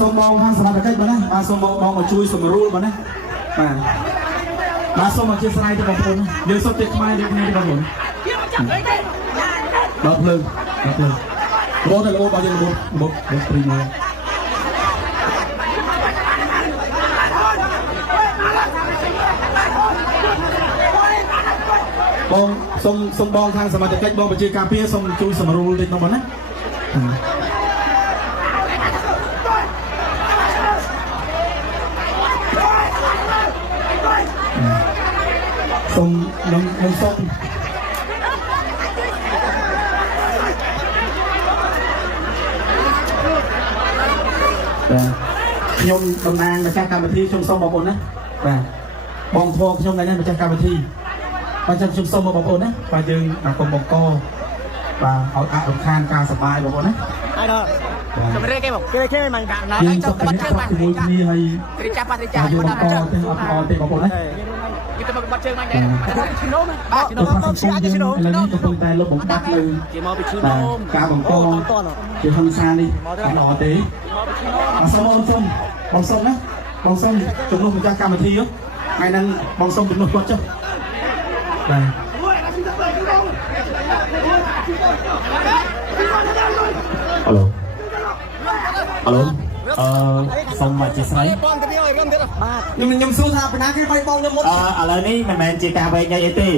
សូមបងខាងសមត្ថកិច្ចបងណាបាទសូមបងមកជួយសម្រួលបងណាបាទសូមអធិស្ឋានទៅបងប្អូនយើងសុទ្ធតែខ្មែរដូចគ្នាទេបងប្អូនដល់ភ្លើងរត់ទៅលោបងយើងបុកព្រីមកបងសូមបងខាងសមត្ថកិច្ចបងបញ្ជាការពារសូមជួយសម្រួលតិចបងណាសូមនឹងសូមខ្ញុំតំណាងម្ចាស់កម្មវិធីខ្ញុំសូមបងប្អូនណាបាទបងធម៌ខ្ញុំថ្ងៃនេះម្ចាស់កម្មវិធីបាទខ្ញុំសូមបងប្អូនណាបាទយើងកុំបង្កបាទឲ្យអរខានការសប្បាយបងប្អូនណាហើយដល់ជំរឿគេមកគេមិនកាត់ណាយើងសុខភាពជាមួយគ្នាហើយត្រីចាប៉ាត្រីចាយើងបង្កទៅអត់ទេបងប្អូនណាគេទៅមកបាត់ជើងមិនដែរឈីណូមបាទឈីណូមទៅឈីណូមឥឡូវនេះកំពុងតែលុបបំបាត់នៅគេមកពីឈីណូមការបង្កជាហិង្សានេះអត់ល្អទេបងសុំណាបងសុំជំនួសម្ចាស់កម្មវិធីថ្ងៃហ្នឹងបងសុំជំនួសគាត់ចុះបាទហឡូសូមអធិស្ឋានខ្ញុំសួរថាពីណាគេបាយបងខ្ញុំមុនឥឡូវនេះមិនមែនជាការវែកញ៉ៃអីទេ